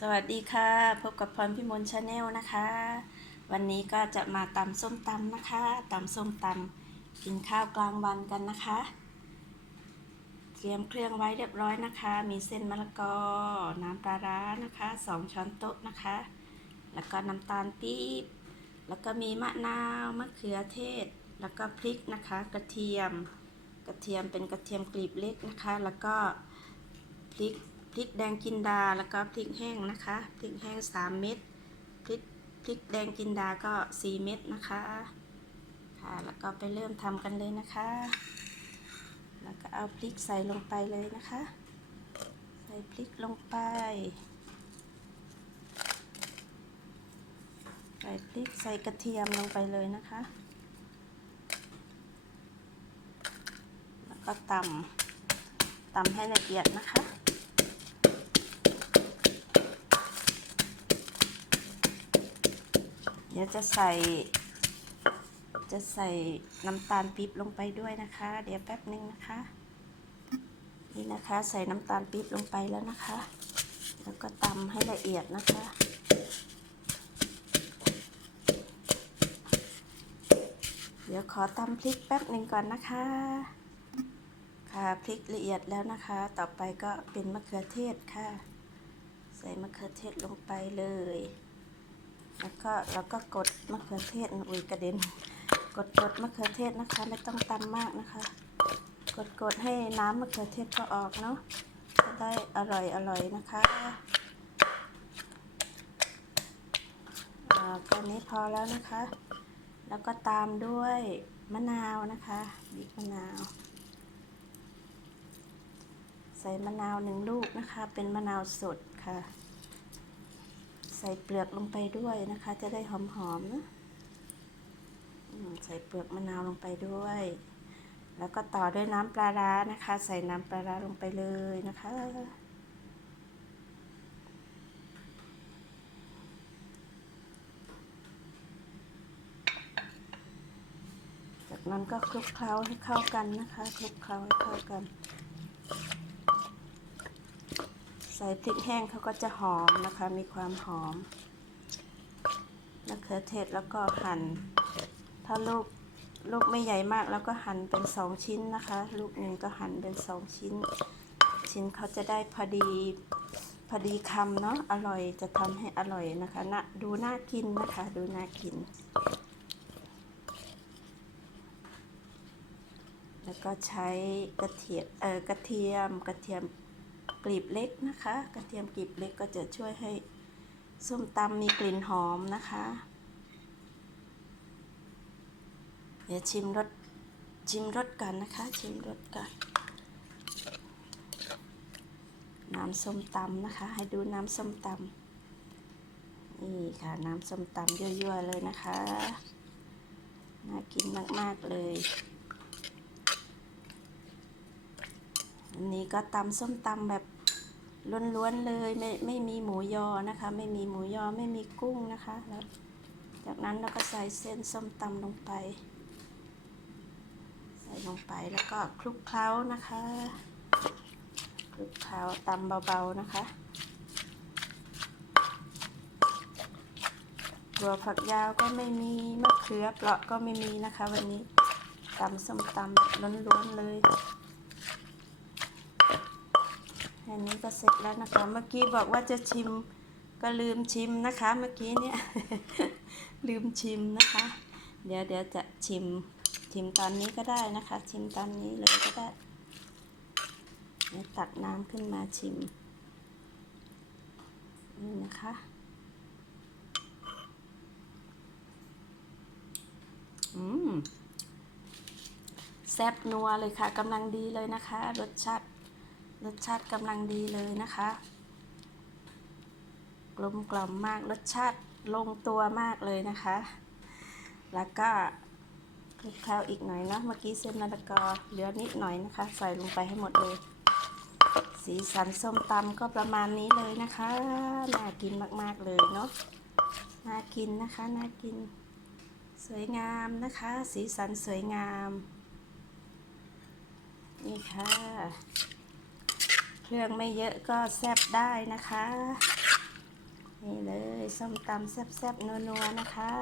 สวัสดีค่ะ พบกับพรพิมลชาแนลนะคะ วันนี้ก็จะมาตำส้มตำนะคะตำส้มตำกินข้าวกลางวันกันนะคะ เตรียมเครื่องไว้เรียบร้อยนะคะ มีเส้นมะละกอ น้ำปลาร้านะคะสองช้อนโต๊ะนะคะ แล้วก็น้ำตาลปี๊บแล้วก็มีมะนาวมะเขือเทศ แล้วก็พริกนะคะ กระเทียม กระเทียมเป็นกระเทียมกลีบเล็กนะคะ แล้วก็พริก พริกแดงกินดาแล้วก็พริกแห้งนะคะพริกแห้ง 3 เม็ดพริกพริกแดงกินดาก็ 4 เม็ดนะคะค่ะแล้วก็ไปเริ่มทำกันเลยนะคะ แล้วก็เอาพริกใส่ลงไปเลยนะคะ ใส่พริกลงไป ใส่พริกใส่กระเทียมลงไปเลยนะคะ แล้วก็ตำตำให้ละเอียดนะคะ ดี๋ยวจะใส่ จะใส่น้ำตาลปี๊บลงไปด้วยนะคะ เดี๋ยวแป๊บนึงนะคะ นี่นะคะใส่น้ำตาลปี๊บลงไปแล้วนะคะ แล้วก็ตำให้ละเอียดนะคะเดี๋ยวขอตำพริกแป๊บหนึ่งก่อนนะคะ ค่ะพริกละเอียดแล้วนะคะ ต่อไปก็เป็นมะเขือเทศค่ะ ใส่มะเขือเทศลงไปเลย แล้วก็เราก็กดมะเขือเทศอุ้ยกระเด็น กดกดมะเขือเทศนะคะ ไม่ต้องตำมากนะคะ กดกดให้น้ำมะเขือเทศก็ออกเนาะจะได้อร่อยอร่อยนะคะอ่าแค่นี้พอแล้วนะคะ แล้วก็ตามด้วยมะนาวนะคะบีบมะนาว ใส่มะนาวหนึ่งลูกนะคะ เป็นมะนาวสดค่ะ ใส่เปลือกลงไปด้วยนะคะ จะได้หอมๆนะใส่เปลือกมะนาวลงไปด้วย แล้วก็ต่อด้วยน้ำปลาร้านะคะ ใส่น้ำปลาร้าลงไปเลยนะคะ จากนั้นก็คลุกเคล้าให้เข้ากันนะคะ คลุกเคล้าให้เข้ากัน ใส่พริกแห้งเขาก็จะหอมนะคะ มีความหอมมะเขือเทศแล้วก็หั่น ถ้าลูกลูกไม่ใหญ่มากแล้วก็หั่นเป็นสองชิ้นนะคะ ลูกหนึ่งก็หั่นเป็นสองชิ้น ชิ้นเขาจะได้พอดีพอดีคำเนาะอร่อยจะทำให้อร่อยนะคะนะดูน่ากินนะคะ ดูน่ากิน แล้วก็ใช้กระเทียมเออกระเทียมกระเทียม กลีบเล็กนะคะ กระเทียมกลีบเล็กก็จะช่วยให้ส้มตำมีกลิ่นหอมนะคะ เดี๋ยวชิมรสชิมรสกันนะคะ ชิมรสกันน้ำส้มตำนะคะ ให้ดูน้ำส้มตำนี่ค่ะน้ำส้มตำยั่วๆเลยนะคะ น่ากินมากๆเลยอันนี้ก็ตำส้มตำแบบ ล้วนๆเลยไม่ไม่มีหมูยอนะคะ ไม่มีหมูยอไม่มีกุ้งนะคะแล้วจากนั้นเราก็ใส่เส้นส้มตำลงไป ใส่ลงไปแล้วก็คลุกเคล้านะคะคลุกเคล้าตำเบาๆนะคะตัวผักยาวก็ไม่มีมะเขือเปราะก็ไม่มีนะคะ วันนี้ตำส้มตำแบบล้วนๆเลย อันนี้ก็เสร็จแล้วนะคะ เมื่อกี้บอกว่าจะชิมก็ลืมชิมนะคะ เมื่อกี้เนี่ย ลืมชิมนะคะ เดี๋ยวเดี๋ยวจะชิมชิมตอนนี้ก็ได้นะคะ ชิมตอนนี้เลยก็ได้ตักน้ำขึ้นมาชิมนี่นะคะอืมแซ่บนัวเลยค่ะกำลังดีเลยนะคะ รสชาติ รสชาติกำลังดีเลยนะคะ กลมกล่อมมากรสชาติลงตัวมากเลยนะคะ แล้วก็คลุกเคล้าอีกหน่อยนะเมื่อกี้เส้นมะละกอเหลือนิดหน่อยนะคะ ใส่ลงไปให้หมดเลย สีสันส้มตำก็ประมาณนี้เลยนะคะ น่ากินมาก ๆ เลยเนาะน่ากินนะคะน่ากินสวยงามนะคะ สีสันสวยงาม นี่ค่ะ เครื่องไม่เยอะก็แซ่บได้นะคะ นี่เลยส้มตำแซ่บๆนัวๆนะคะ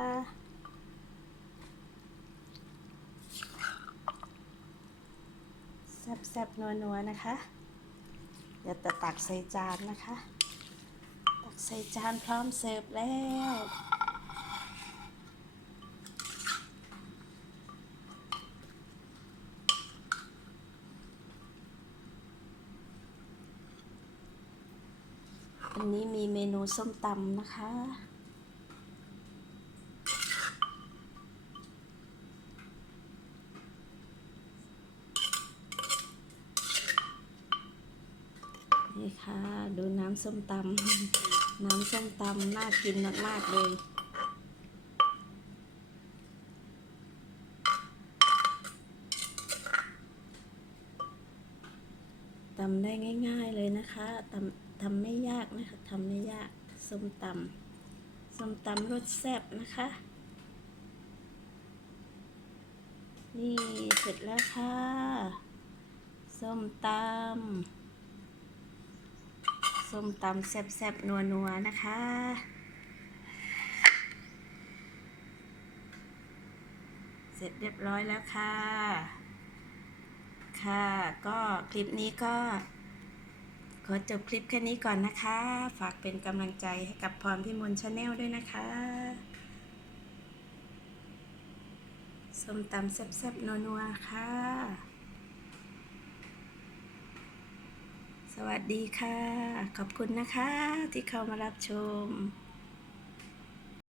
แซ่บๆนัวๆนะคะเดี๋ยวจะตักใส่จานนะคะ ตักใส่จานพร้อมเสิร์ฟแล้ว อันนี้มีเมนูส้มตำนะคะ นี่ค่ะ ดูน้ำส้มตำน้ำส้มตำน่ากินมาก ๆ เลย ตำได้ง่าย ๆเลยนะคะตำทำไม่ยากนะคะทำไม่ยากส้มตำส้มตำรสแซ่บนะคะ นี่เสร็จแล้วค่ะ ส้มตำส้มตำแซ่บๆนัวๆนะคะเสร็จเรียบร้อยแล้วค่ะ ค่ะ ก็คลิปนี้ก็ขอจบคลิปแค่นี้ก่อนนะคะ ฝากเป็นกำลังใจให้กับพรพิมลชาแนลด้วยนะคะส้มตำแซ่บๆนัวๆค่ะ สวัสดีค่ะ ขอบคุณนะคะที่เข้ามารับชม